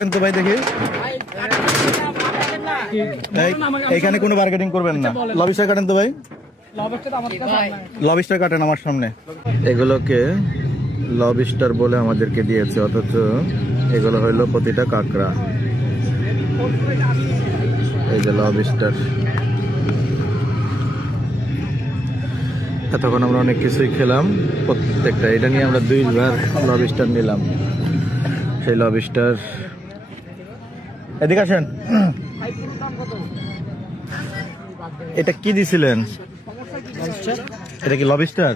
কিন্তু ভাই দেখি এইখানে কোনো মার্কেটিং করবেন না। লবিস্টার কাটেন তো ভাই, লবিস্টার কাটেন আমার সামনে। এগুলোকে লবিস্টার বলে আমাদেরকে দিয়েছে, অথচ এগুলো হইলো প্রতিটা কাঁকড়া। এই যে লবিস্টার। এতক্ষণ আমরা অনেক কিছুই খেলাম, প্রত্যেকটা এটা নিয়ে আমরা 2বার লবিস্টার নিলাম। সেই লবিস্টার এদিকে আসেন। এটা কি দিছিলেন? এটা কি লবিস্টার?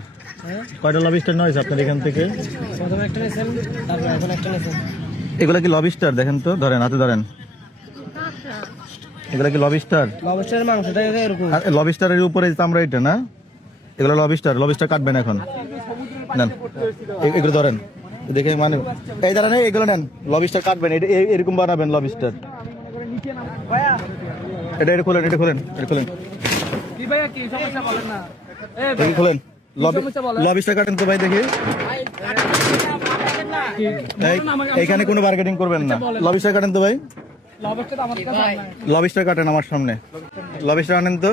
কয়টা লবিস্টার নয় আপনার এখান থেকে? এগুলা কি লবিস্টার? দেখেন তো, ধরেন, হাতে ধরেন। এগুলা কি লবিস্টার? লবিস্টারের উপরে চামড়া এটা না? এগুলো লবিস্টার। লবিস্টার কাটবেন এখন, নেন এগুলো ধরেন দেখে, মানে এই দাঁড়ান, এগুলো নেন, লবিস্টার কাটবেন, এটা এরকম বানাবেন লবিস্টার। এটা খোলেন, এটা খোলেন, এটা খোলেন, খোলেন। লবিস্টার কাটেন তো ভাই দেখি। এইখানে কোনো মার্কেটিং করবেন না। লবিস্টার কাটেন তো ভাই, লবিস্টার কাটেন আমার সামনে। লবিস্টার আনেন তো,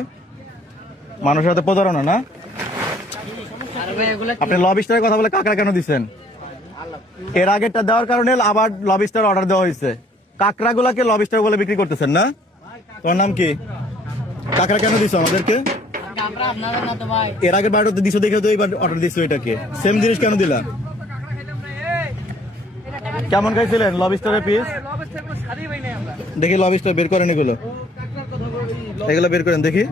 মানুষের হাতে প্রতারণা না। আপনি লবিস্টারের কথা বলে কাঁকড়া কেন দিচ্ছেন? এর আগেরটা দেওয়ার কারণে আবার লবিস্টার অর্ডার দেওয়া হয়েছে। কাঁকড়া গুলাকে লবিস্টার বলে বিক্রি করতেছেন না? তোমার নাম কি? কাঁকড়া কেন দিছো আমাদেরকে? এর আগের বার দিছো দেখে তো এবার অর্ডার দিছো। এটাকে সেম জিনিস কেন দিলা? কেমন খাইছিলেন লবিস্টারের পিস? দেখি লবিস্টার বের করেন, এগুলো এগুলো বের করেন দেখি।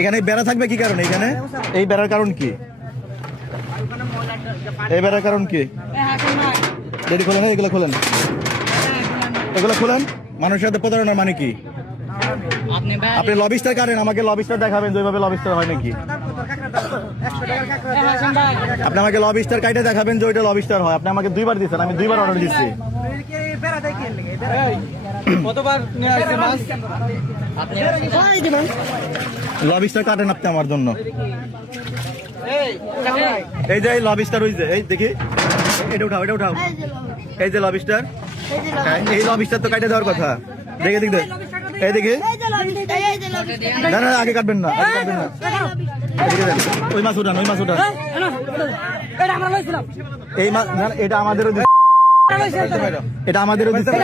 এখানে বেড়া থাকবে কি কারণে? এখানে এই বেড়ার কারণ কি? এই বেড়ার কারণ কি? যদি খোলেন, এগুলো খোলেন, এগুলো খোলেন। মানুষের সাথে প্রতারণার মানে কি? আপনি লবিস্টার কাটেন, আমাকে লবিস্টার দেখাবেন যেভাবে লবিস্টার হয় নাকি? আপনি আমাকে লবিস্টার কাটে দেখাবেন যে ওইটা লবিস্টার হয়। আপনি আমাকে 2বার দিচ্ছেন, আমি 2বার অর্ডার দিচ্ছি। লবিস্টার কাটেন আপনি আমার জন্য। এই যে লবিস্টার, ওই যে এই দেখি, এটা উঠাও, এটা উঠাও। এই যে লবিস্টার, এই লবিস্টার তো কাটে দেওয়ার কথা। দেখে দেখে এই দেখি, না না আগে কাটবেন না, আগে কাটবেন না। ওই মাছ উঠান, ওই মাছ উঠান। এই মাছ এটা আমাদেরও, এটা আমাদেরও দিচ্ছে,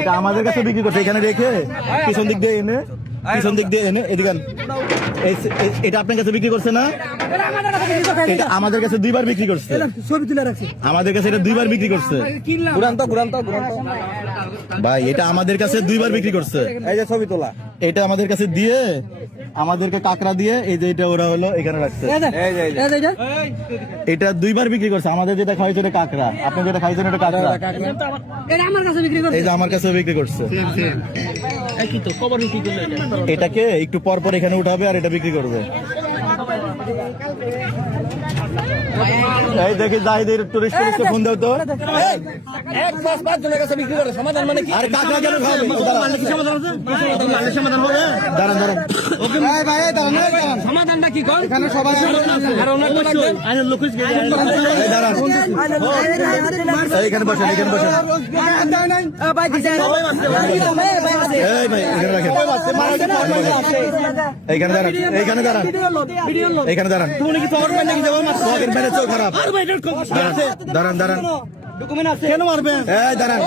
এটা আমাদের কাছে বিক্রি করছে। এখানে রেখে পিছন দিক দিয়ে এনে, পিছন দিক দিয়ে এনে এদিকে, এটা আপনার কাছে বিক্রি করছে না? এটা আমাদের কাছে 2বার বিক্রি করছে। আমাদের কাছে এটা 2বার বিক্রি করছে ভাই। এটা আমাদের কাছে 2বার বিক্রি করছে। এই যে ছবি তোলা, এটা আমাদের কাছে দিয়ে, আমাদেরকে কাঁকড়া দিয়ে, এই যে এটা ওরা হলো এখানে রাখছে। এটা 2বার বিক্রি করছে। আমাদের যেটা খাইছে এটা কাঁকড়া, আপনি যেটা খাইছেন এটা কাঁকড়া। এই যে আমার কাছে বিক্রি করছে। এটাকে একটু পর পর এখানে উঠাবে আর এটা বিক্রি করবে। এই দেখি জাহিদের টুরিস্ট পুলিশকে ফোন দাও তো। এক মাস 5 জনের কাছে বিক্রি করে সমাধান মানে কি? আরে কাকা কেন খাবে? মানে কি সমাধান আছে? মানে সমাধান হবে? দাঁড়ান দাঁড়ান, ওকে ভাই ভাই দাঁড়ান, সমাধানটা কি কোন? এখানে সবাই আর ওনার তো লাগবে আইনের লোক কি? এই দাঁড়ান, এইখানে বসেন, এইখানে বসেন। ভাই দিছে সবাই আছে, এই ভাই এখানে রাখেন, এইখানে দাঁড়ান, এইখানে দাঁড়ান, এইখানে দাঁড়ান। তুমি কি তোর মানে কি যাবো? মাছের মেরে চোখ খারাপ। দাঁড়ান দাঁড়ান, ডকুমেন্ট আছে কেন মারবেন? এই দাঁড়ান,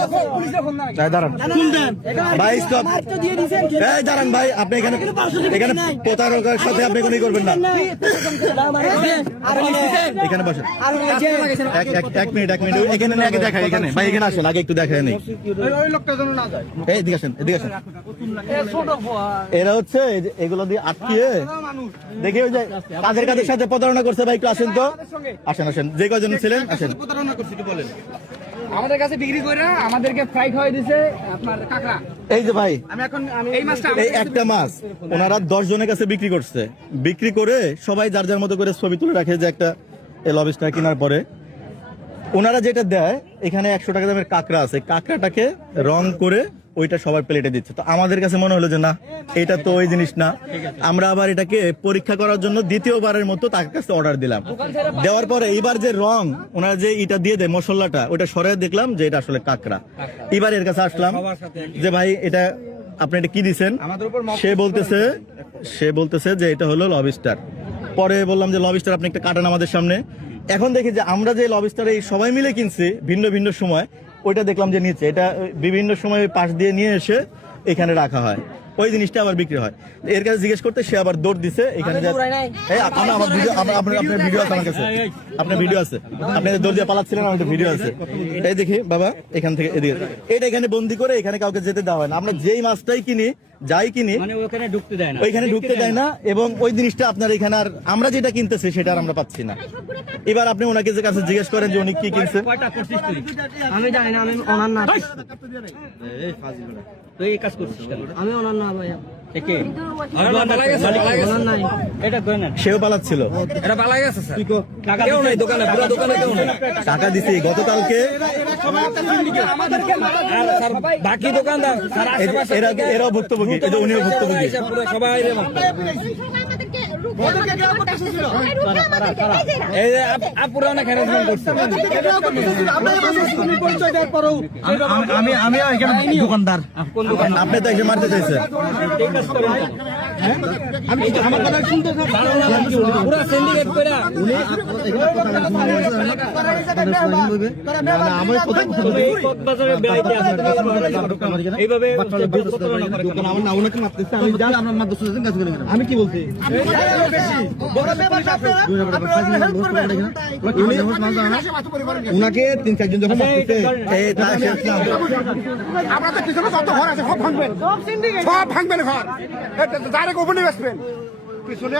এই দাঁড়ান, শুনবেন ভাই, স্টপ। এই দাঁড়ান ভাই, আপনি এখানে এখানে প্রতারকের সাথে আপনি কোনো করবেন না। এখানে বসেন, এক মিনিট, এক মিনিট। এখানে আগে দেখাই, এখানে ভাই, এখানে আসেন, আগে একটু দেখায় নেই। ওই লোকটা যেন না যায়। এই এদিকে আসেন, এদিকে আসেন। এরা হচ্ছে এগুলো দিয়ে আটকিয়ে দেখি, ওই যে কাদের কাদের সাথে প্রতারণা করছে ভাই, একটু আসেন তো, আসেন আসেন, যে কয়জন ছিলেন আসেন। প্রতারণা করছে কি বলেন? আমাদের কাছে বিক্রি করে আমাদেরকে ফ্রাই খাওয়াই দিছে আপনার কাঁকড়া। এই যে ভাই, এই মাছটা, এই একটা মাছ ওনারা 10 জনের কাছে বিক্রি করছে। বিক্রি করে সবাই যার যার মতো করে ছবি তুলে রাখে যে একটা এই লবিস্টার কেনার পরে। ওনারা যেটা দেয় এখানে 100 টাকা দামের কাঁকড়া আছে, কাঁকড়াটাকে রং করে ওইটা সবার প্লেটে দিচ্ছে। তো আমাদের কাছে মনে হলো যে না, এটা তো ওই জিনিস না। আমরা আবার এটাকে পরীক্ষা করার জন্য দ্বিতীয়বারের মতো তার কাছে অর্ডার দিলাম। দেওয়ার পরে এবার যে রং ওনারা যে এটা দিয়ে দেয় মশলাটা, ওটা সরাই দেখলাম যে এটা আসলে কাঁকড়া। এবার এর কাছে আসলাম যে ভাই এটা আপনি এটা কি দিছেন? সে বলতেছে যে এটা হলো লবস্টার। পরে বললাম যে লবস্টার আপনি একটা কাটান আমাদের সামনে। এখন দেখি যে আমরা যে লবস্টার এই সবাই মিলে কিনছি ভিন্ন ভিন্ন সময়, ওইটা দেখলাম যে নিচে এটা বিভিন্ন সময় পাশ দিয়ে নিয়ে এসে এখানে রাখা হয়, ওই জিনিসটা আবার বিক্রি হয়। এর কাছে জিজ্ঞেস করতে সে আবার দৌড় দিছে এখানে। আপনার ভিডিও আছে আমার কাছে, আপনার ভিডিও আছে, আপনি দৌড় দিয়ে পালাচ্ছিলেন, আমার ভিডিও আছে। এই দেখি বাবা এখান থেকে এদিকে, এটা এখানে বন্দি করে এখানে কাউকে যেতে দেওয়া হয় না। আমরা যেই মাছটাই কিনি যাই কিনি ওইখানে ঢুকতে দেয় না, এবং ওই জিনিসটা আপনার এখানে আর আমরা যেটা কিনতেছি সেটা আর আমরা পাচ্ছি না। এবার আপনি ওনাকে যে কাছে জিজ্ঞেস করেন যে উনি কি কিনছেন। আমি জানি না, আমি ওনার না, তুই এই কাজ করছিস কেন? আমি ওনার না ভাই, সেও পালাচ্ছিল, টাকা দিছি গতকালকে। বাকি দোকানদার এরাও ভুক্তভোগী, উনিও ভুক্তভোগী। সবাই দোকানদার, আপনি তো এসে মারতে চাইছেন। আমি কি বলছি? উনাকে 3-4 জন যখন আপনাদের পিছনে যত ঘর আছে সব ভাঙবেন, সব ভাঙবেন ঘর, ডাইরেক্ট ওপেনে বেসবেন পিছনে।